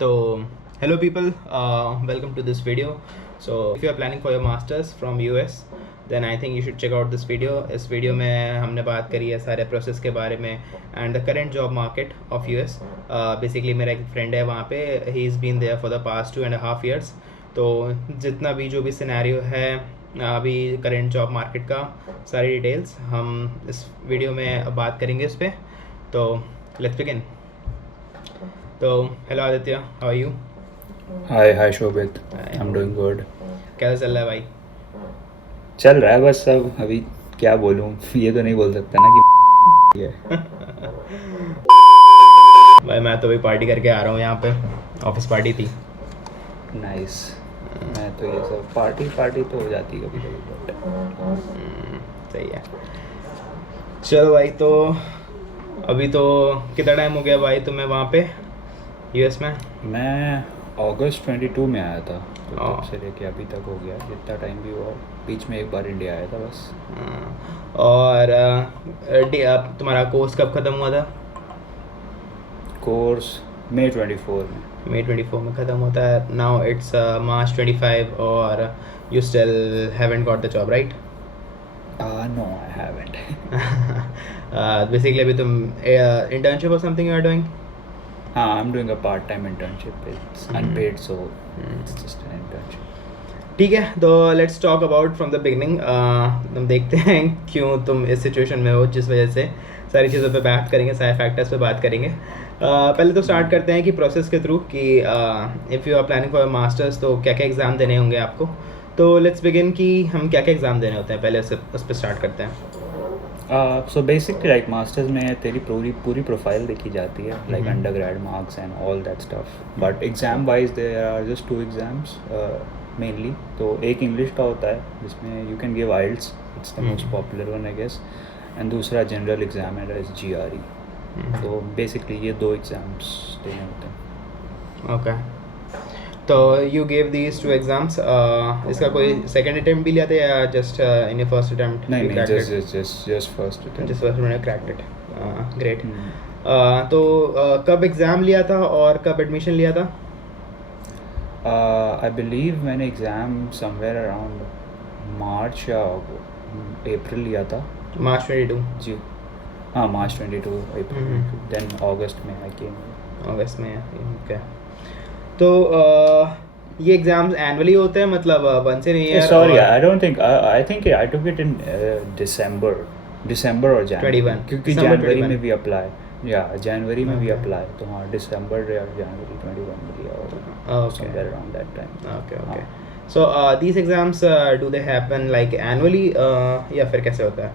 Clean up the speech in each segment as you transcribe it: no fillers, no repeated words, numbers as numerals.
So, hello people, welcome to this video. So, if you are planning for your masters from US, then I think you should check out this video. इस video में हमने बात करी है सारे process के बारे में and the current job market of US. Basically मेरा एक फ्रेंड है वहाँ पे, he is been there for the past 2.5 years. तो जितना भी जो भी सिनेरियो है अभी करेंट जॉब मार्केट का, सारी डिटेल्स हम इस वीडियो में बात करेंगे इस पर. तो लेट्स बिगिन. तो hello Aditya, how are you? Hi Shobhit. Hi. I am doing good. कैसा चल रहा है भाई? चल रहा है बस. सब अभी क्या बोलूँ, ये तो नहीं बोल सकता ना कि ये भाई मैं तो अभी पार्टी करके आ रहा हूँ यहाँ पे, ऑफिस पार्टी थी. नाइस. मैं तो ये सब पार्टी तो हो जाती है कभी कभी बट सही है. चलो भाई, तो अभी तो कितना टाइम हो गया भाई तुम्हें वहाँ पे यूएस में? मैं अगस्त 22 में आया था, तो हाँ. तब से लेके अभी तक हो गया, जितना टाइम भी हुआ. बीच में एक बार इंडिया आया था बस. और तुम्हारा कोर्स कब ख़त्म हुआ था? कोर्स मई 24 में. मई 24 में ख़त्म होता है. नाउ इट्स मार्च 25 और you still haven't got the job, right? No I haven't. Basically अभी तुम इंटर्नशिप और समथिंग यू आर डूइंग? हाँ, I am doing a part time internship. It's unpaid, so it's just an internship. ठीक है, तो let's talk about from the beginning. हम देखते हैं क्यों तुम इस सिचुएशन में हो, जिस वजह से सारी चीज़ों पे बात करेंगे, सारे फैक्टर्स पे बात करेंगे. पहले तो स्टार्ट करते हैं कि प्रोसेस के थ्रू कि if you are planning for masters तो क्या क्या एग्ज़ाम देने होंगे आपको. तो लेट्स बिगिन कि हम क्या क्या एग्ज़ाम देने होते हैं, पहले उस पर स्टार्ट करते हैं. सो बेसिकली लाइक मास्टर्स में तेरी पूरी प्रोफाइल देखी जाती है, like under grade marks and all that stuff. But exam wise there are just 2 exams mainly. तो एक इंग्लिश का होता है जिसमें you can give IELTS, it's the most popular one I guess. And दूसरा जनरल एग्जाम है, is GRE. तो basically ये 2 एग्जाम्स देने होते हैं. ओके, तो यू गेव दीज 2 एग्जाम्स. इसका कोई सेकंड अटेम्प्ट भी लिया था या just in your first attempt? नहीं, जस्ट फर्स्ट अटेम्प्ट. जिस वजह से मैंने क्रैक्ड इट. ग्रेट. तो कब एग्ज़ाम लिया था और कब एडमिशन लिया था? आई बिलीव मैंने एग्ज़ाम समवेयर अराउंड मार्च या अप्रैल लिया था. मार्च 22. जी हाँ, मार्च 22 अप्रैल. देन अगस्त में आई केम. अगस्त में. ओके. तो ये एग्ज़ाम्स एनुअली होते हैं, मतलब once in year? Sorry, I don't think. I think I took it in December और जनवरी, 21. क्योंकि December जनवरी 21. में भी अप्लाई. या जनवरी में भी Okay. अप्लाई. तो हाँ, दिसंबर या जनवरी 21 में लिया होगा, Okay. Somewhere around that time. Okay. So these exams do they happen like annually या फिर कैसे होता है?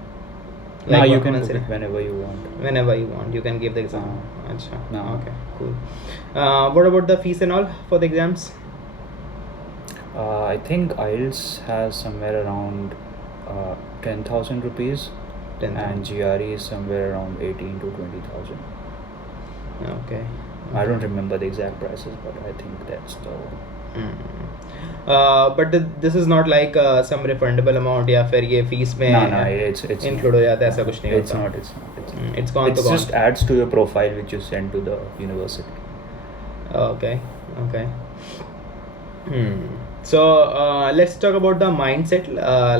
Nah, you what can months book in- it whenever you want. whenever you want you can give the exam. अच्छा. No. Okay, cool. What about the fees and all for the exams? I think IELTS has somewhere around 10,000 rupees, 10,000. and GRE is somewhere around 18 to 20,000. Okay. I don't remember the exact prices, but I think that's the. But this is not like some refundable amount या फिर ये fees में No, it's include हो जाता है, ऐसा कुछ नहीं It's होता. not. It's not. It's gone It's to just adds to your profile which you send to the university. Okay. So let's talk about the mindset,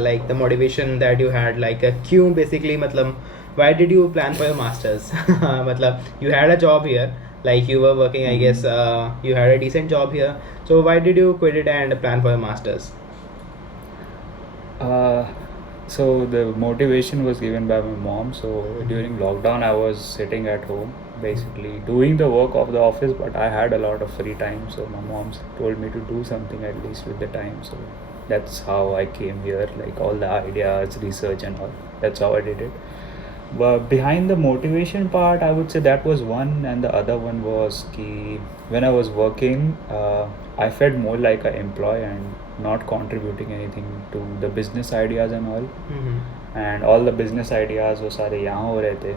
like the motivation that you had, like क्यों basically, मतलब why did you plan for your masters? मतलब you had a job here, like you were working, I guess you had a decent job here, so why did you quit it and plan for your masters? So the motivation was given by my mom. So during lockdown, I was sitting at home, basically doing the work of the office, but I had a lot of free time. So my mom told me to do something at least with the time. So that's how I came here, like all the ideas, research and all. That's how I did it. But behind the motivation part, I would say that was one, and the other one was ki when I was working, I felt more like an employee and not contributing anything to the business ideas and all. And all the business ideas वो सारे यहाँ हो रहे थे.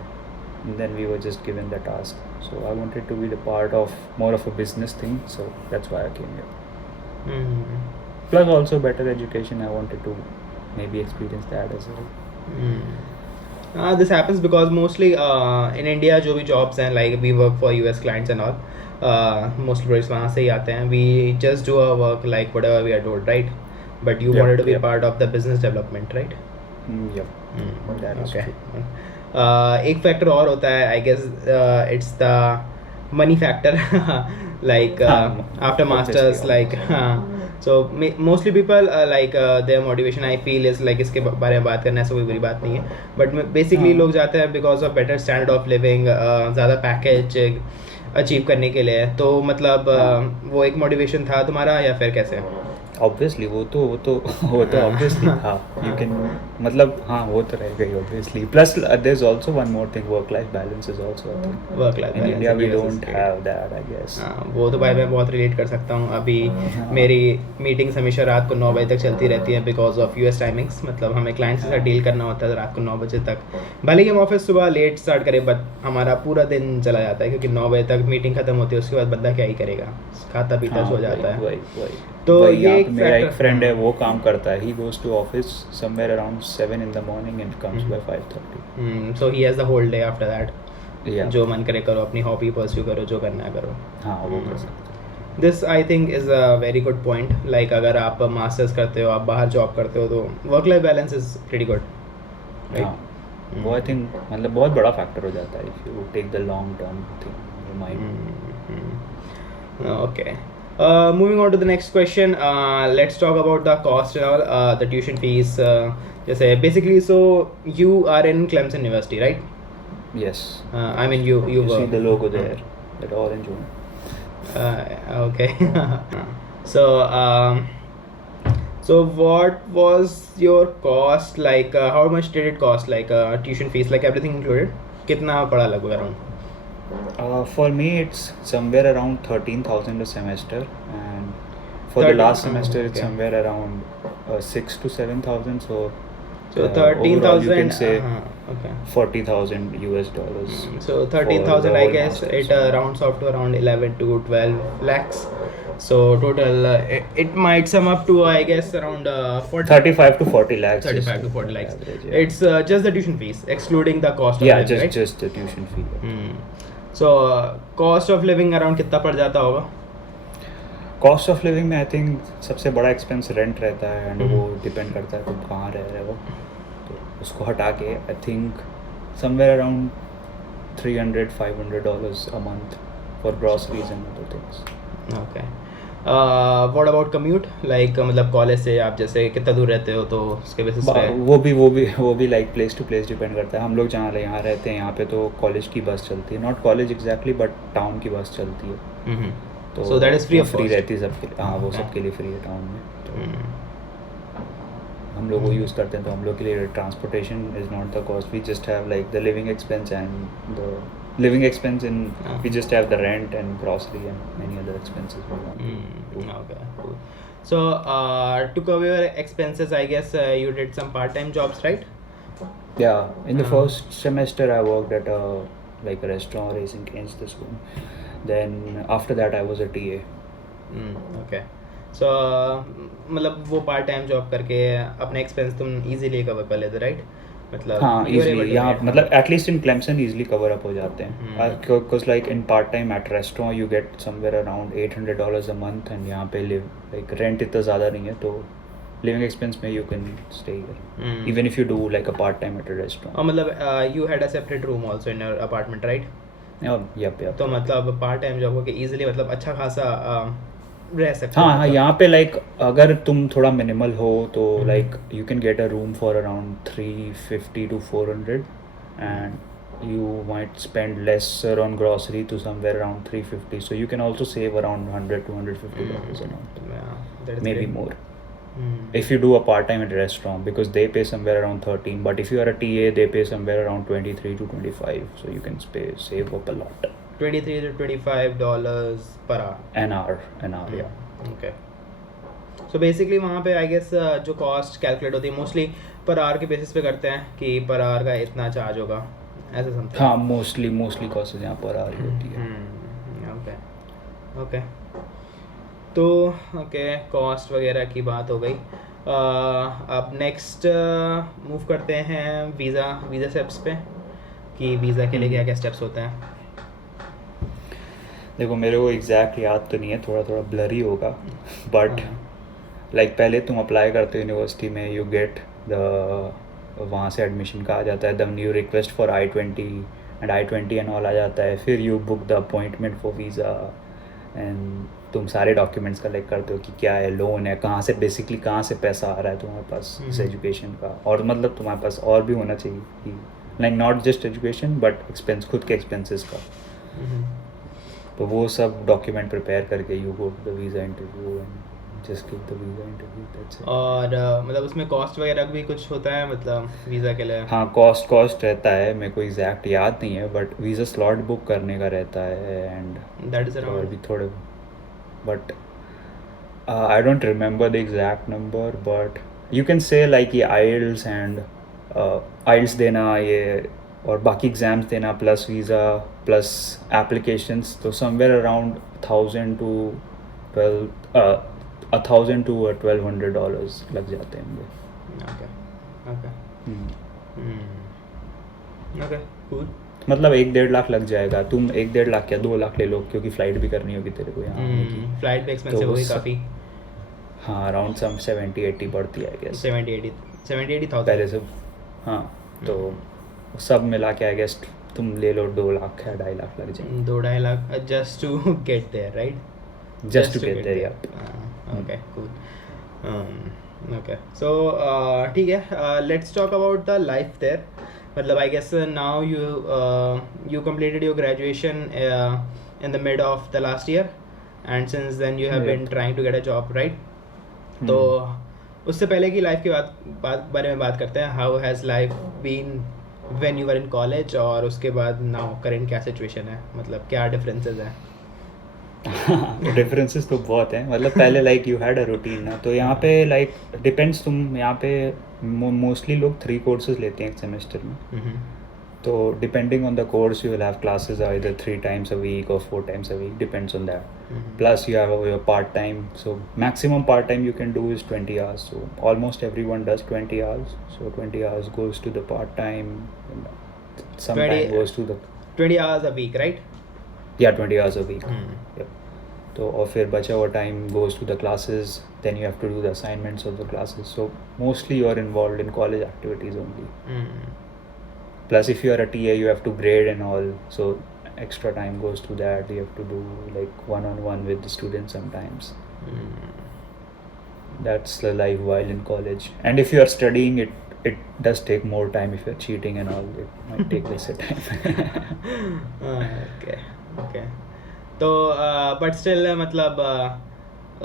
And then we were just given the task. So I wanted to be the part of more of a business thing. So that's why I came here. Plus also better education. I wanted to maybe experience that as well. This happens because mostly in India जो भी jobs हैं, like we work for US clients and all, most projects वहाँ से ही आते हैं. We just do a work like whatever we are told, right? But you wanted to be part of the business development, right? Okay. एक factor और होता है, I guess it's the money factor. Like after masters, like so mostly people like their motivation I feel is like इसके बारे में बात करना ऐसा कोई बुरी बात नहीं है, but basically लोग जाते हैं because of better standard of living, ज़्यादा पैकेज अचीव करने के लिए. तो मतलब वो एक मोटिवेशन था तुम्हारा या फिर कैसे? ऑब्वियसली वो तो ऑब्वियसली था. यू कैन मतलब हाँ वो तो रहेगा ही obviously. Plus there is also one more thing, work life balance is also a thing. Work life in India we don't have that I guess. वो तो भाई मैं बहुत रिलेट कर सकता हूँ. अभी मेरी मीटिंग्स हमेशा रात को 9 बजे तक चलती रहती हैं बिकॉज ऑफ यूएस टाइमिंग्स. मतलब हमें क्लाइंट्स के साथ डील करना होता है रात को 9 बजे तक. भले ही हम ऑफिस सुबह लेट स्टार्ट करें बट हमारा पूरा दिन चला जाता है क्योंकि 9 बजे तक मीटिंग खत्म होती है. उसके बाद बंदा क्या ही करेगा, खाता पीता सो जाता है. तो ये मेरा एक फ्रेंड है वो काम करता है. He goes to office somewhere around 7 in the morning and comes by 5:30. So he has the whole day after that. Yeah. जो मन करे करो, अपनी हॉबी परस्यू करो, जो करना है करो. हाँ वो कर सकते हैं. This I think is a very good point. Like अगर आप मास्टर्स करते हो, आप बाहर जॉब करते हो, तो work life balance is pretty good. हाँ वो आई थिंक मतलब बहुत बड़ा फैक्टर हो जाता है if you take the long term thing in mind. Okay. Moving on to the next question, let's talk about the cost and all, the tuition fees. Just basically, so you are in Clemson University, right? Yes. I mean, you see the logo there, that orange one. Okay. So what was your cost like? How much did it cost? Like tuition fees, like everything included. कितना पड़ा लगभग around? For me it's somewhere around 13,000 a semester, and for the last semester it's somewhere around 6 to 7,000. So 13,000 you can say okay, $40,000 US. So 13,000 I guess it rounds off to around 11 to 12 lakhs. So total it might sum up to I guess around 35 to 40 lakhs. 35 to 40 lakhs. Average, yeah. It's just the tuition fees excluding the cost of living, right? just the tuition fee. So cost of living around कितना पड़ जाता होगा? Cost of living में I think सबसे बड़ा expense rent रहता है and वो डिपेंड करता है तुम कहाँ रह रहे हो. तो उसको हटा के I think somewhere around $300-500 a month for groceries and other things. Okay. What about commute? Like मतलब कॉलेज से आप जैसे कितना दूर रहते हो तो उसके बेसिस पे वो भी like place to place depend करता है. हम लोग जहाँ यहाँ रहते हैं यहाँ पे तो कॉलेज की बस चलती है. Not college exactly but town की बस चलती है. तो so that is free of free cost? रहती है सबके लिए. हाँ वो सबके लिए फ्री है टाउन में. तो हम लोग वो यूज़ करते हैं. तो हम लोग के लिए transportation is not the cost. We just have like the living expense and the living expense in we just have the rent and grocery and many other expenses we want to do. Okay, cool. So to cover your expenses I guess you did some part-time jobs, right? Yeah, in the first semester I worked at like a restaurant Raising Cane's this one. Then after that I was a TA. Okay. So मतलब वो part time job करके अपने expense तुम easily cover कर लेते, right? मतलब हाँ easily यहाँ मतलब at least in Clemson easily cover up हो जाते हैं. Because like in part time eight restaurant you get somewhere around $800 a month and यहाँ पे लिव लाइक रेंट इतना ज़्यादा नहीं है. तो लिविंग एक्सपेंस में you can stay here even if you do like a part time at a restaurant. और मतलब you had a separate room also in your apartment, right? Yup. तो मतलब पार्ट टाइम जॉब होके easily मतलब अच्छा खासा रह सकते हो. हाँ यहाँ पे लाइक अगर तुम थोड़ा मिनिमल हो तो like you can get a room for around $350 to $400 and you might spend lesser on grocery to somewhere around $350. So you can also save around $100 to $150 a month. Yeah, that is Maybe great. more. If you do a part-time at a restaurant, because they pay somewhere around 13, but if you are a TA, they pay somewhere around 23 to 25. So you can save up a lot. $23 to $25 per hour. An hour, yeah. Okay. So basically वहाँ पे I guess जो cost calculate होती है mostly per hour के basis पे करते हैं कि per hour का इतना charge होगा, ऐसा समथिंग. हाँ mostly cost यहाँ पर आ रही होती है. Okay. तो ओके कॉस्ट वगैरह की बात हो गई. अब नेक्स्ट मूव करते हैं वीज़ा स्टेप्स पे कि वीज़ा के लिए क्या क्या स्टेप्स होते हैं. देखो मेरे को एग्जैक्ट याद तो नहीं है, थोड़ा थोड़ा ब्लरी होगा, बट हाँ। लाइक पहले तुम अप्लाई करते हो यूनिवर्सिटी में, यू गेट द, वहाँ से एडमिशन का आ जाता है, then you request for I-20 and I-20 and all आ जाता है, फिर you book the appointment for visa and तुम सारे डॉक्यूमेंट्स कलेक्ट करते हो कि क्या है, लोन है, कहाँ से बेसिकली कहाँ से पैसा आ रहा है तुम्हारे पास इस एजुकेशन का, और मतलब तुम्हारे पास और भी होना चाहिए कि like not just education but expense, खुद के एक्सपेंसेस का। हम्म। तो वो सब डॉक्यूमेंट प्रिपेयर करके you go to the visa interview and just give the visa interview, that's it. और मतलब उसमें कॉस्ट वगैरह भी कुछ होता है मतलब वीज़ा के लिए? हाँ कॉस्ट रहता है, मेरे को एग्जैक्ट याद नहीं है, बट वीज़ा स्लॉट बुक करने का रहता है एंड दैट इज़ और अराउंड भी थोड़े, but I don't remember the exact number, but you can say like ये आइल्स एंड आइल्स देना ये और बाकी एग्ज़ाम्स देना प्लस वीज़ा प्लस एप्लीकेशंस, तो समवेयर अराउंड 1,000 to $1,200 लग जाते हैं मुझे। Okay okay okay cool. मतलब 1-1.5 लाख लग जाएगा, तुम 1-1.5 लाख या 2 लाख ले लो, क्योंकि फ़्लाइट भी करनी होगी तेरे को यहाँ आने की। फ्लाइट भी एक्सपेंसिव तो होगी उस- काफ़ी। हाँ अराउंड सम 70-80 पड़ती है आई गेस 70-80,000 पहले से। हाँ तो सब मिला के आई गेस तुम ले लो 2 लाख या 2.5 लाख लग जाएंगे 2-2.5 lakh just to get there, right? Just to get there, yeah okay cool. Okay so ठीक है, let's talk about the life there. मतलब I guess now you completed your graduation in the mid of the last year and since then you have been Yep. trying to get a job, right? तो उससे पहले की life के बारे में बात करते हैं। How has life been when you were in college, और उसके बाद नाउ करंट क्या सिचुएशन है, मतलब क्या डिफरेंसेस हैं? डिफरेंसेस तो बहुत हैं, मतलब पहले like you had a routine ना, तो यहाँ पे लाइक डिपेंड्स, तुम यहाँ पे मोस्टली लोग 3 कोर्सेज लेते हैं एक सेमेस्टर में, तो depending on the course you will have classes either 3 times a week or 4 times a week, depends on that, plus you have your part time, so maximum part time you can do is 20 hours, so almost everyone does 20 hours, so 20 hours goes to the part time, some 20 time goes to the 20 hours a week, right? 20 hours a week, yep. तो और फिर बचा हुआ time goes to the classes, then you have to do the assignments of the classes, so mostly you are involved in college activities only, plus if you are a TA you have to grade and all, so extra time goes to that, you have to do like one-on-one with the students sometimes. That's the life while in college, and if you are studying it does take more time, if you're cheating and all it might take lesser time. Okay okay तो but still मतलब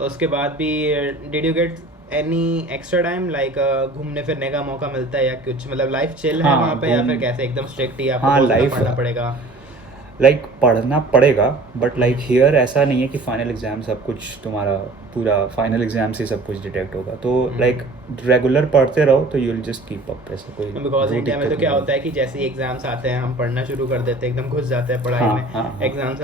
उसके बाद भी did you get any extra time, like घूमने फिरने का मौका मिलता है या कुछ, मतलब लाइफ चिल है हाँ, वहाँ पे या फिर कैसे एकदम स्ट्रिक्ट ही आपको हाँ, बहुत ज़्यादा life- पढ़ना पड़ेगा? लाइक पढ़ना पड़ेगा, बट लाइक हियर ऐसा नहीं है कि फाइनल एग्जाम सब कुछ तुम्हारा पूरा फाइनल एग्जाम से सब कुछ डिटेक्ट होगा, तो लाइक रेगुलर पढ़ते रहो तो you will just keep up, ऐसा कोई बिकॉज वो इंडिया में तो दिक्कत क्या नहीं होता है कि जैसे ही एग्जाम्स आते हैं हम पढ़ना शुरू कर देते हैं, एकदम घुस जाते हैं पढ़ाई हाँ, में। हाँ, हाँ। एग्जाम्स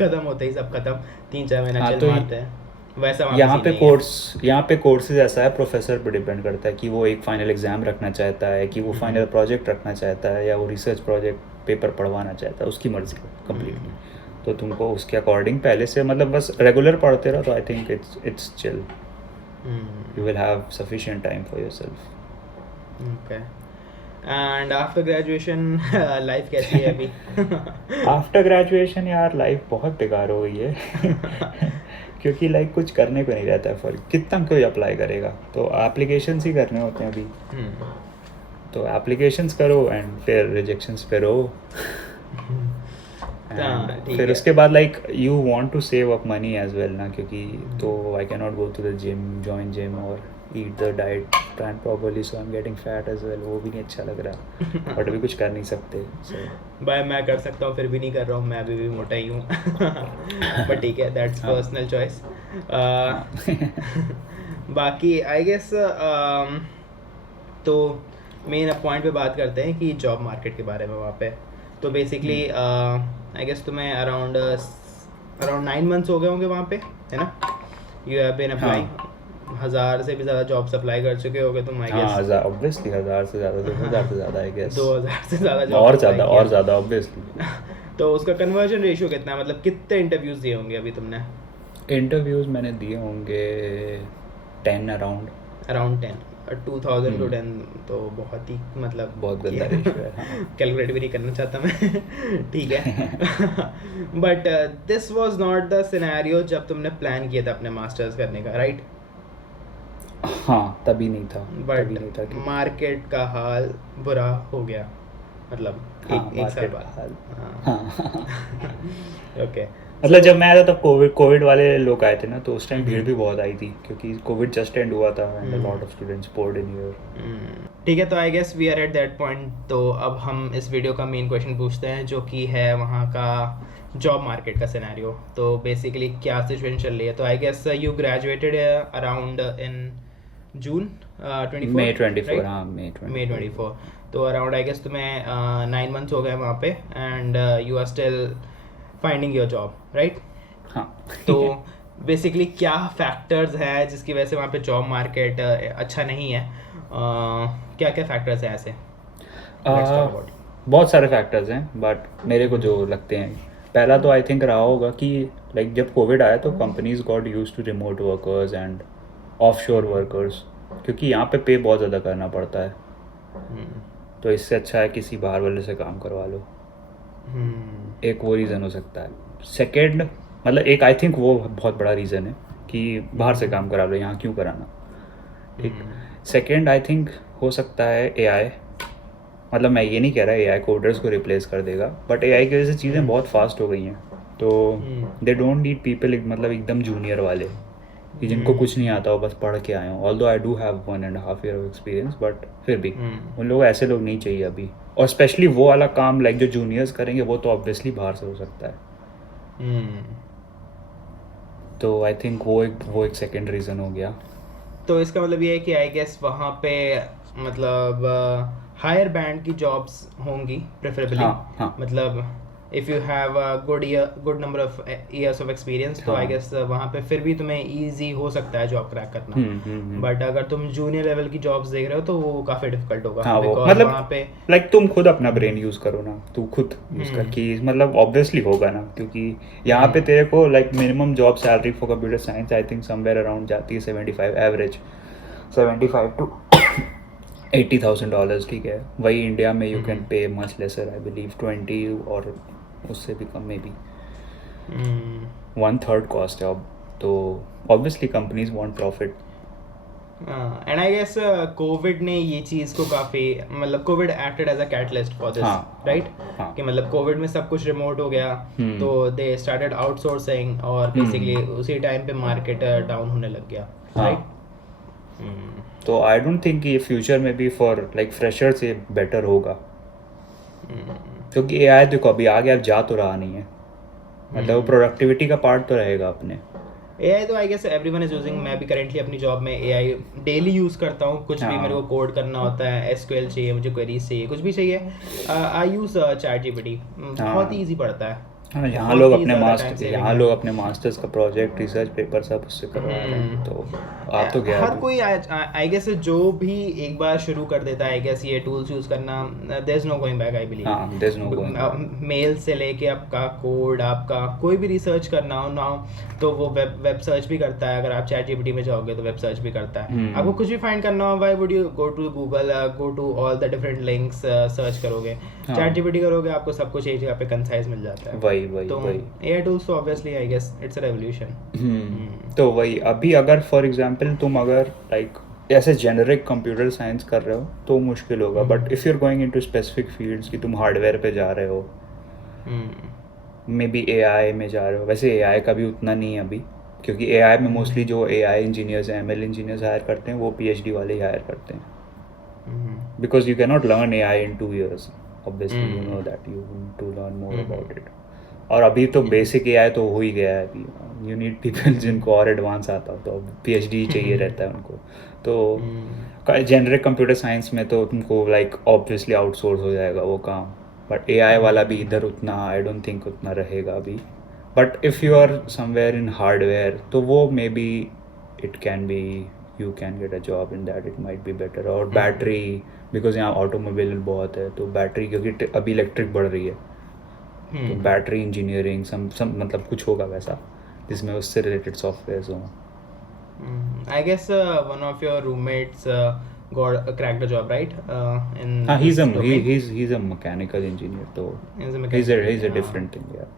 खत्म होते ही सब खत्म, 3-4 महीना हाँ, चिल तो मारते हैं, वैसा वहाँ यहाँ सीन पे नहीं है। यहाँ पे कोर्सेज ऐसा है, प्रोफेसर पे डिपेंड करता है कि वो एक फाइनल एग्जाम रखना चाहता है, कि वो फाइनल प्रोजेक्ट रखना चाहता है, या वो रिसर्च प्रोजेक्ट पेपर पढ़वाना चाहता है, उसकी मर्जी कम्प्लीटली, तो तुमको उसके अकॉर्डिंग पहले से मतलब बस रेगुलर पढ़ते रहो, तो I think it's chill, you will have sufficient time for yourself. Okay and after graduation life कैसी है अभी? आफ्टर ग्रेजुएशन यार लाइफ बहुत बेकार हो गई है क्योंकि लाइक कुछ करने को नहीं रहता है, फॉर कितना कोई अप्लाई करेगा, तो एप्लीकेशंस ही करने होते हैं अभी, तो एप्लीकेशंस करो एंड फिर रिजेक्शंस पे रहो हाँ, ठीक फिर है। उसके बाद like you want to save up money as well ना, क्योंकि तो I can not go to the gym, join gym और eat the diet plan properly, so I am getting fat as well, वो भी नहीं अच्छा लग रहा, बट अभी कुछ कर नहीं सकते, सो भाई मैं कर सकता हूँ फिर भी नहीं कर रहा हूँ, मैं अभी भी मोटा ही हूँ बट ठीक है, दैट्स पर्सनल चॉइस। बाकी आई गेस तो मेन पॉइंट पे बात करते हैं कि जॉब मार्केट के बारे में वहाँ पे। तो बेसिकली आई गेस तुम्हें अराउंड 9 months हो गए होंगे वहाँ पे, है ना? यू हैव बीन अप्लाइंग, 1000 से भी ज़्यादा जॉब्स अप्लाई कर चुके होगे तुम आई गेस। हाँ ऑब्वियसली 1000 से ज़्यादा, 2000 से ज़्यादा आई गेस, 2000 से ज़्यादा और ज़्यादा ऑब्वियसली। तो उसका कन्वर्जन रेशियो कितना है, मतलब कितने इंटरव्यूज दिए होंगे अभी तुमने? इंटरव्यूज़ मैंने दिए होंगे 10 अराउंड। अराउंड 10। 2000 to 10 तो बहुत ही मतलब बहुत गंदा रेशियो है, हाँ। कैलकुलेट भी नहीं करना चाहता मैं ठीक है but this was not the scenario जब तुमने प्लान किया था अपने मास्टर्स करने का, राइट? हाँ, तभी नहीं था बट कि मार्केट का हाल बुरा हो गया, मतलब हाँ, एक साल मार्केट बाद। का हाल, हाँ हाँ। ओके। मतलब जब मैं आया था तब कोविड वाले लोग आए थे ना, तो उस टाइम भीड़ हम्म। भी बहुत आई थी क्योंकि कोविड जस्ट एंड हुआ था and a hmm. Lot of students poured in here. ठीक है, तो I guess we are at that point. तो अब हम इस वीडियो का मेन क्वेश्चन पूछते हैं जो कि है वहाँ का जॉब मार्केट का सिनेरियो। तो बेसिकली क्या सिचुएशन चल रही है? तो I guess you graduated around in June 24, May 24, राइट? हाँ, May May 24। 24। तो अराउंड आई गेस तुम्हें 9 months हो गए वहाँ पे and you are still finding your job, right? हाँ। तो बेसिकली क्या फैक्टर्स है जिसकी वजह से वहाँ पे जॉब मार्केट अच्छा नहीं है? क्या क्या फैक्टर्स हैं ऐसे? Let's talk about it. बहुत सारे फैक्टर्स हैं बट मेरे को जो लगते हैं, पहला तो आई थिंक रहा होगा कि लाइक जब कोविड आया तो companies got use to remote workers and offshore workers, क्योंकि यहाँ पे बहुत ज़्यादा करना पड़ता है, हम्म, तो इससे अच्छा है किसी बाहर वाले से काम करवा लो। एक वो रीज़न हो सकता है। सेकेंड, मतलब एक आई थिंक वो बहुत बड़ा रीज़न है कि बाहर से काम करा लो, यहाँ क्यों कराना, ठीक। सेकेंड आई थिंक हो सकता है एआई, मतलब मैं ये नहीं कह रहा एआई कोडर्स को रिप्लेस कर देगा, बट एआई की वजह से चीज़ें बहुत फास्ट हो गई हैं, तो दे डोंट नीड पीपल मतलब एकदम जूनियर वाले कि जिनको कुछ नहीं आता हो, बस पढ़ के आए हों। Although I do have 1.5 year of experience, but फिर भी उन लोग ऐसे लोग नहीं चाहिए अभी, और स्पेशली वो वाला काम लाइक जो जूनियर्स करेंगे वो तो ऑब्वियसली बाहर से हो सकता है। तो आई थिंक वो एक सेकेंड रीज़न हो गया। तो इसका मतलब ये है कि आई गेस वहाँ पे मतलब हायर बैंड की जॉब्स होंगी प्रेफरेबली। हाँ। मतलब if you have good number of years of experience, तो आई गेस वहाँ पे फिर भी तुम्हें इजी हो सकता है जॉब क्रैक करना। बट अगर तुम जूनियर लेवल की जॉब्स देख रहे हो तो वो काफ़ी डिफिकल्ट होगा। हाँ, वो because मतलब वहाँ पे लाइक तुम खुद अपना ब्रेन यूज़ करो ना, तू खुद यूज़ कर कि मतलब ऑब्वियसली होगा ना, क्योंकि यहाँ पे तेरे को like minimum job salary for computer science I think somewhere around जाती है 75 एवरेज, 75 to $80,000, ठीक है। वही इंडिया में you can pay much laser, I believe 20 और उससे भी कम में भी 1/3 कॉस्ट है अब, तो obviously companies want profit. And I guess Covid ने ये चीज़ को काफ़ी, मतलब Covid acted as a catalyst for this, right? कि मतलब कोविड में सब कुछ रिमोट हो गया, तो दे स्टार्टेड आउटसोर्सिंग और बेसिकली उसी टाइम पे मार्केट डाउन होने लग गया, राइट? तो आई डोंट थिंक ये फ्यूचर में भी फॉर लाइक फ्रेशर से बेटर होगा, क्योंकि एआई देखो अभी आगे अब जा तो रहा नहीं है, मतलब प्रोडक्टिविटी का पार्ट तो रहेगा अपने। एआई तो I guess everyone is using. मैं भी करेंटली अपनी जॉब में एआई डेली यूज़ करता हूँ। कुछ भी मेरे को कोड करना होता है, एसक्यूएल चाहिए मुझे, क्वेरीज चाहिए, कुछ भी चाहिए, आई यूज़ चैट जीपीटी। बहुत ही ईजी पड़ता है। हाँ, यहाँ लोग अपने मास्टर्स का प्रोजेक्ट, रिसर्च पेपर सब उससे करवा रहे हैं, तो आप तो क्या हर कोई आई गेस जो भी एक बार शुरू कर देता है आई गेस ये टूल्स यूज़ करना, there is no going back, I believe. हाँ, there is no going back. Mail से लेके आपका कोड, आपका कोई भी रिसर्च करना हो ना, तो वो वेब सर्च भी करता है। अगर आप चैट जीपीटी में जाओगे तो वेब सर्च भी करता है। आपको कुछ भी फाइंड करना हो, why would you go to Google, go to all the different links, search करोगे, चैट जीपीटी करोगे, आपको सब कुछ एक जगह पे कंसाइज मिल जाता है। वही एआई टूल्स तो obviously I guess it's a revolution. तो वही अभी अगर फॉर एग्जांपल तुम अगर लाइक ऐसे जेनरिक कंप्यूटर साइंस कर रहे हो तो मुश्किल होगा, but if you are going into specific fields कि तुम हार्डवेयर पे जा रहे हो, मे बी एआई में जा रहे हो, वैसे एआई का भी उतना नहीं है अभी, क्योंकि एआई में मोस्टली जो एआई इंजीनियर्स हैं, एमएल इंजीनियर्स हायर करते हैं, वो पीएचडी वाले ही हायर करते हैं, because you can not learn AI in 2 years, obviously you know that, you need to learn more about it. और अभी तो बेसिक एआई तो हो ही गया है, अभी यू नीड पीपल जिनको और एडवांस आता हो, तो पीएचडी चाहिए रहता है उनको। तो जेनरिक कंप्यूटर साइंस में तो तुमको लाइक ऑब्वियसली आउटसोर्स हो जाएगा वो काम, बट एआई वाला भी इधर उतना आई डोंट थिंक उतना रहेगा अभी। But if you are somewhere in hardware तो वो maybe it can be, you can get a job in that, it might be better. और बैटरी, बिकॉज यहाँ ऑटोमोबाइल बहुत है, तो बैटरी क्योंकि अभी इलेक्ट्रिक बढ़ रही है, तो बैटरी इंजीनियरिंग सम मतलब कुछ होगा वैसा जिसमें उससे रिलेटेड सॉफ्टवेयर्स हों. I guess one of your roommates got cracked a job, right? In हाँ, he's this a domain. he's a mechanical engineer, तो He's a he's mechanical a engineer. different thing, yeah.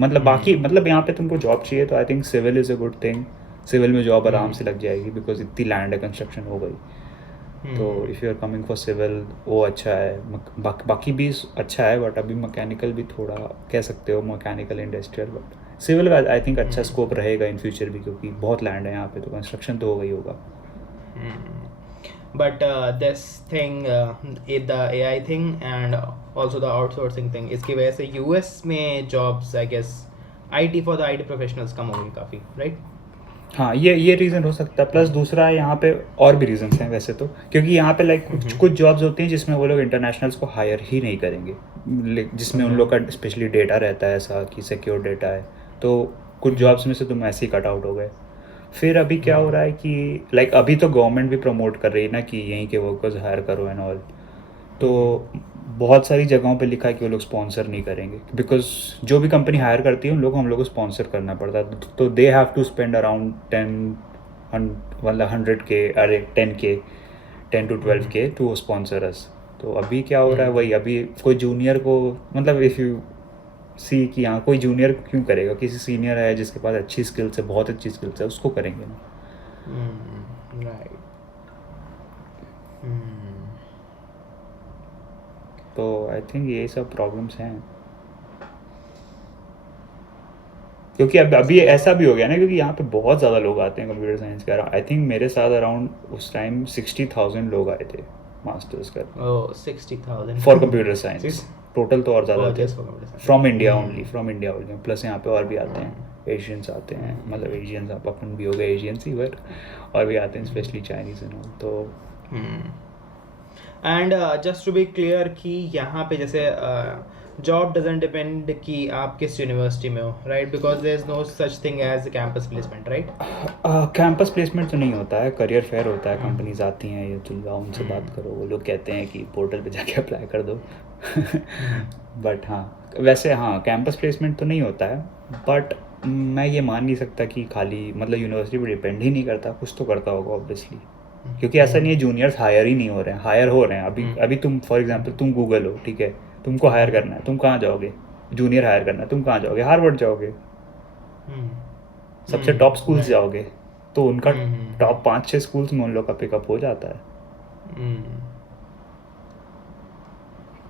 मतलब बाकी मतलब यहाँ पे तुमको job चाहिए तो I think civil is a good thing. Civil में जॉब आराम से लग जाएगी बिकॉज इतनी लैंड है, कंस्ट्रक्शन हो गई. तो if you are coming for civil वो अच्छा है. बाकी भी अच्छा है बट अभी मैकेनिकल भी थोड़ा कह सकते हो, मैकेनिकल इंडस्ट्रियल. बट सिविल का आई थिंक अच्छा स्कोप रहेगा इन फ्यूचर भी क्योंकि बहुत लैंड है यहाँ पे, तो कंस्ट्रक्शन तो हो गई होगा. But this thing, the AI thing and also the outsourcing thing, इसकी वजह से US में jobs, I guess, IT for the IT professionals कम हो गई काफ़ी, right? हाँ, ये रीज़न हो सकता है. प्लस दूसरा यहाँ पे और भी रीजंस हैं वैसे तो, क्योंकि यहाँ पे लाइक कुछ जॉब्स होती हैं जिसमें वो लोग इंटरनेशनल्स को हायर ही नहीं करेंगे, जिसमें उन लोग का स्पेशली डेटा रहता है ऐसा कि सिक्योर डेटा है. तो कुछ जॉब्स में से तुम ऐसे ही कट आउट हो गए. फिर अभी क्या हो रहा है कि लाइक अभी तो गवर्नमेंट भी प्रमोट कर रही है ना कि यहीं के वर्कर्स हायर करो एंड ऑल. तो बहुत सारी जगहों पे लिखा है कि वो लोग स्पॉन्सर नहीं करेंगे बिकॉज जो भी कंपनी हायर करती है उन लोग हम लोग को स्पॉन्सर करना पड़ता है. तो they have to spend around 100K अरे 10K 10 to 12K to sponsor अस. तो अभी क्या हो रहा है वही, अभी कोई जूनियर को मतलब इफ़ यू सी कि हाँ कोई जूनियर क्यों करेगा, किसी सीनियर है जिसके पास अच्छी स्किल्स है, बहुत अच्छी स्किल्स है, उसको करेंगे ना. Right. तो आई थिंक ये सब प्रॉब्लम्स हैं क्योंकि अब अभी ऐसा भी हो गया ना क्योंकि यहाँ पे बहुत ज़्यादा लोग आते हैं कंप्यूटर साइंस का. आई थिंक मेरे साथ अराउंड उस टाइम 60,000 लोग आए थे मास्टर्स कर. Oh, 60,000 for computer science total तो और ज़्यादा थे. फ्रॉम इंडिया ओनली, प्लस यहाँ पे और भी आते हैं, एशियंस आते हैं, मतलब एशियंस आप अपन भी हो गए एशियंस ही, बट और भी आते हैं स्पेशली चाइनीज़ एंड ऑल. तो and just to be clear कि यहाँ पे जैसे जॉब डजेंट डिपेंड कि आप किस यूनिवर्सिटी में हो, right? Because there is no such thing as campus placement, right? Campus placement तो नहीं होता है, करियर फेयर होता है. कंपनीज आती हैं, ये चल जाओ उनसे बात करो, वो लोग कहते हैं कि पोर्टल पे जाके अप्लाई कर दो. बट हाँ वैसे हाँ कैंपस प्लेसमेंट तो नहीं होता है. बट मैं ये मान नहीं सकता कि खाली मतलब यूनिवर्सिटी पर डिपेंड ही नहीं करता, कुछ तो करता होगा ऑब्वियसली. क्योंकि ऐसा नहीं है जूनियर्स हायर ही नहीं हो रहे हैं, हायर हो रहे हैं. अभी तुम फॉर एग्जांपल तुम गूगल हो, ठीक है, तुमको हायर करना है, तुम कहाँ जाओगे? जूनियर हायर करना है, तुम कहाँ जाओगे? हार्वर्ड जाओगे, सबसे टॉप स्कूल्स जाओगे. तो उनका टॉप 5-6 स्कूल्स में उन लोग का पिकअप हो जाता है.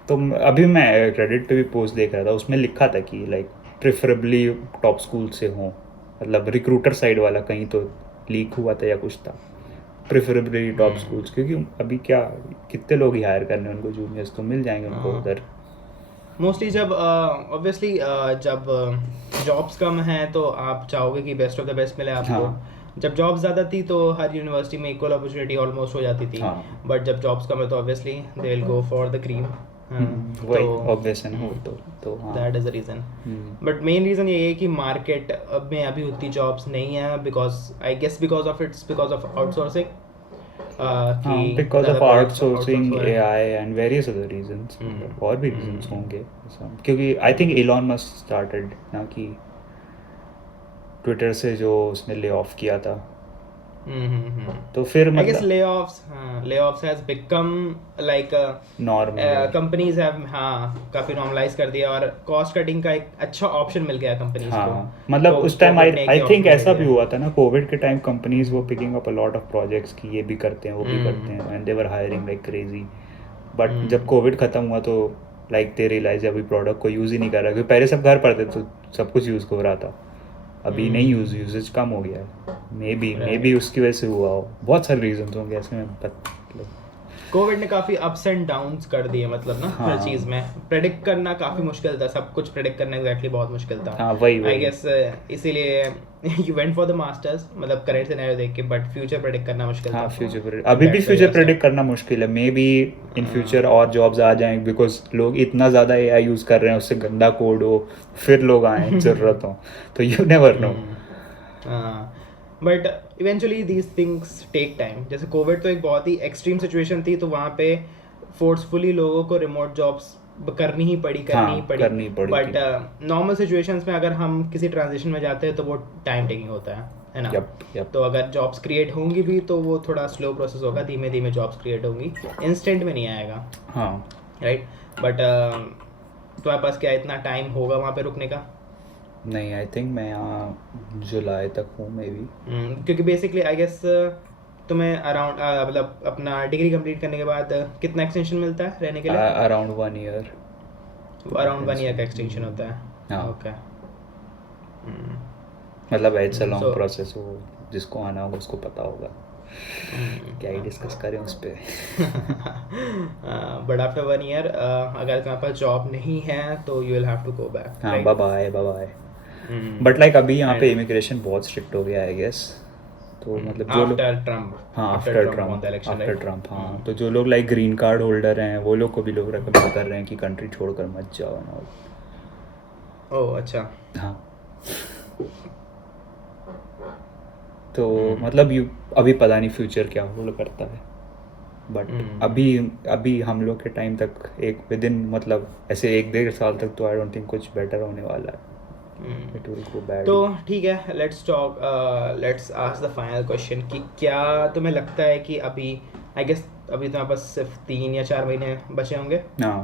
तो अभी मैं क्रेडिट पे भी पोस्ट देख रहा था, उसमें लिखा था कि लाइक प्रेफरेबली टॉप स्कूल से हों, मतलब रिक्रूटर साइड वाला कहीं तो लीक हुआ था या कुछ था, प्रेफरेबली टॉप स्कूल्स. क्योंकि अभी क्या कितने लोग ही हायर करने उनको, जूनियर्स तो मिल जाएंगे उनको उधर. मोस्टली जब ऑब्वियसली जब जॉब्स कम हैं तो आप चाहोगे कि बेस्ट ऑफ द बेस्ट मिले आपको. जब जॉब्स ज़्यादा थी तो हर यूनिवर्सिटी में इक्वल अपॉर्चुनिटी ऑलमोस्ट हो जाती थी. बट जब जॉब्स कम है तो obviously they will go for the cream. वही ऑब्वियस है ना वो तो हाँ that is the reason. But main reason ये है कि मार्केट में अभी उतनी जॉब्स नहीं है because I guess because of outsourcing. Because of outsourcing, AI and various other reasons. और भी रीजंस होंगे क्योंकि I think Elon Musk started ना कि ट्विटर से जो उसने ले ऑफ किया था. तो फिर I guess layoffs has become like normal. Companies have काफी नॉर्मलाइज कर दिया और कॉस्ट कटिंग का एक अच्छा ऑप्शन मिल गया कंपनीज को. मतलब उस टाइम आई थिंक ऐसा भी हुआ था ना कोविड के टाइम, कंपनीज वो picking up a lot of projects कि ये भी करते हैं वो भी करते हैं and they were hiring like crazy. But जब कोविड खत्म हुआ तो लाइक दे रियलाइज अभी प्रोडक्ट को यूज़ ही नहीं कर रहा, क्योंकि पहले सब घर पर थे तो सब कुछ यूज़ हो रहा था. अभी नहीं यूजेज कम हो गया है. मे बी उसकी वजह से हुआ हो, बहुत सारे रीजंस होंगे ऐसे में. कोविड ने काफ़ी अप्स एंड डाउन्स कर दिए, मतलब ना हर चीज़ में प्रेडिक्ट करना काफ़ी मुश्किल था. सब कुछ प्रेडिक्ट करना एग्जैक्टली बहुत मुश्किल था. वही आई गेस इसीलिए you went for the masters, मतलब करंट सिनेरियो देख के. बट फ्यूचर प्रेडिक्ट करना मुश्किल था. फ्यूचर अभी भी फ्यूचर प्रेडिक्ट करना मुश्किल है. मे बी इन फ्यूचर और जॉब्स आ जाएंगे बिकॉज लोग इतना ज़्यादा AI यूज़ कर रहे हैं, उससे गंदा कोड हो फिर लोग आए ज़रूरत हो, तो you never know. But eventually these things take time. जैसे कोविड तो एक बहुत ही एक्सट्रीम सिचुएशन थी, तो वहाँ पे फोर्सफुली लोगों को रिमोट जॉब्स करनी ही पड़ी हाँ, करनी पड़ी बट थी। नॉर्मल सिचुएशंस में अगर हम किसी ट्रांजिशन में जाते हैं तो वो टाइम टेकिंग होता है ना। यप। तो अगर जॉब्स क्रिएट होंगी भी तो वो थोड़ा स्लो प्रोसेस होगा, धीमे धीमे जॉब्स क्रिएट होंगी, इंस्टेंट में नहीं आएगा, हाँ राइट। बट तुम्हारे पास क्या इतना टाइम होगा वहाँ पे रुकने का? नहीं, आई थिंक मैं यहाँ जुलाई तक हूँ मे बी। क्योंकि बेसिकली आई गेस तुम्हें अराउंड मतलब अपना डिग्री कंप्लीट करने के बाद कितना एक्सटेंशन मिलता है रहने के लिए? Around 1 year. अराउंड 1 ईयर का एक्सटेंशन होता है। हाँ। ओके। मतलब it's a long So- process, वो जिसको आना होगा उसको पता होगा। क्या ही डिस्कस करें उस पर। बट आफ्टर 1 ईयर अगर तुम्हारे पास जॉब नहीं है तो you will have to go back, हाँ, right? Bye bye. But like अभी यहाँ पे इमिग्रेशन बहुत स्ट्रिक्ट हो गया है, आई गेस। तो मतलब जो लोग, आफ्टर ट्रम्प, हाँ आफ्टर ट्रम्प, आफ्टर ट्रम्प, हाँ, तो जो लोग लाइक ग्रीन कार्ड होल्डर हैं वो लोग को भी लोग रेकमेंड कर रहे हैं कि कंट्री छोड़कर मत जाओ ना। ओह अच्छा। हाँ, तो मतलब यू अभी पता नहीं फ्यूचर क्या होल्ड करता है, बट अभी हम लोग के टाइम तक एक विद इन मतलब ऐसे 1-1.5 साल तक तो आई डोंट थिंक कुछ बेटर होने वाला है। It will go bad. तो ठीक है, let's ask the final question कि क्या तुम्हें लगता है कि अभी आई गेस अभी तुम्हारे पास सिर्फ 3 या 4 महीने बचे होंगे हाँ,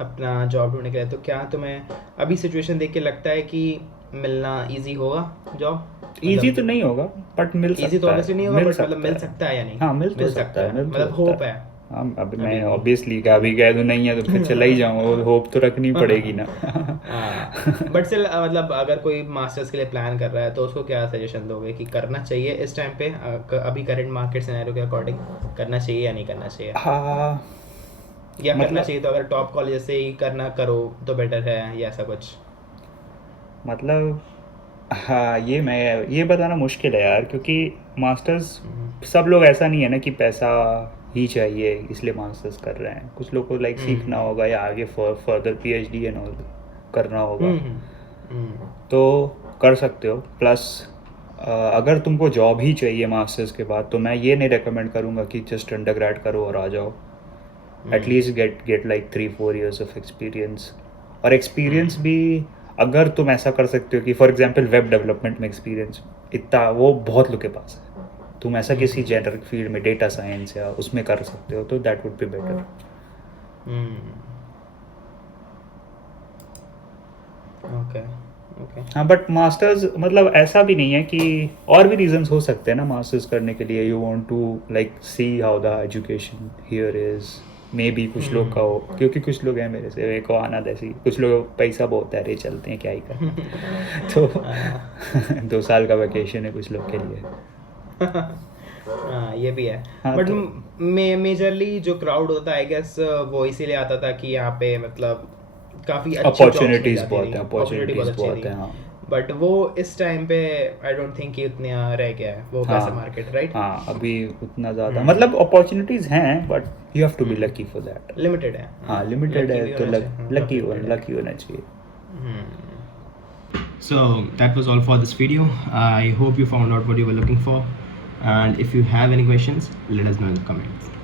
अपना जॉब ढूंढने के लिए, तो क्या तुम्हें अभी सिचुएशन देख के लगता है कि मिलना इजी होगा जॉब? इजी तो नहीं होगा बट मिल सकता है। इजी तो ऑब्वियसली नहीं होगा, बट मतलब मिल है। सकता है या नहीं? हाँ, मिल तो सकता है, मतलब होप है। हाँ, अभी मैं ऑब्वियसली अभी कह दूँ नहीं है तो फिर चला ही जाऊँगा, वो होप तो रखनी पड़ेगी ना। बट स्टिल मतलब अगर कोई मास्टर्स के लिए प्लान कर रहा है तो उसको क्या सजेशन दोगे कि करना चाहिए इस टाइम पे, अभी करंट मार्केट सिनेरियो के अकॉर्डिंग करना चाहिए या नहीं करना चाहिए? हाँ, या करना मतलब चाहिए तो अगर टॉप कॉलेज से ही करो तो बेटर है या ऐसा कुछ? मतलब हाँ, ये बताना मुश्किल है यार, क्योंकि मास्टर्स सब लोग ऐसा नहीं है ना कि पैसा ही चाहिए इसलिए मास्टर्स कर रहे हैं। कुछ लोग को लाइक सीखना होगा या आगे फर्दर PhD एंड ऑल करना होगा, तो कर सकते हो। प्लस अगर तुमको जॉब ही चाहिए मास्टर्स के बाद तो मैं ये नहीं रेकमेंड करूँगा कि जस्ट अंडरग्रेड करो और आ जाओ। At least get like 3-4 years of experience. और एक्सपीरियंस भी अगर तुम ऐसा कर सकते हो कि फॉर एग्जांपल वेब डेवलपमेंट में एक्सपीरियंस इतना वो बहुत लोग के पास है, तुम ऐसा किसी जेनरिक फील्ड में डेटा साइंस या उसमें कर सकते हो तो that would be better. Okay. हाँ, बट मास्टर्स मतलब ऐसा भी नहीं है कि और भी रीजंस हो सकते हैं ना मास्टर्स करने के लिए। You want to like see how the education here is, maybe कुछ लोग का हो, क्योंकि कुछ लोग हैं मेरे से एक आनंद ऐसी, कुछ लोग पैसा बहुत है रे चलते हैं क्या ही कर तो 2 साल का वैकेशन है कुछ लोग के लिए। हाँ ये भी है। हाँ, बट तो- मेजरली जो क्राउड होता है आई गेस वो इसीलिए आता था कि यहाँ पे मतलब काफ़ी अच्छी अपॉर्चुनिटीज बहुत हैं, अपॉर्चुनिटीज बहुत हैं। हाँ, बट वो इस टाइम पे आई डोंट थिंक कि उतना रह गया है वो हाँ, पैसा मार्केट, राइट? हाँ, अभी उतना ज़्यादा मतलब अपॉर्चुनिटीज हैं but you have to be lucky for that. Limited है। हाँ, लिमिटेड है तो लकी चाहिए। होना चाहिए। So that was all for this video. I hope you found out what you were looking for, and if you have any questions, let us know in the comments.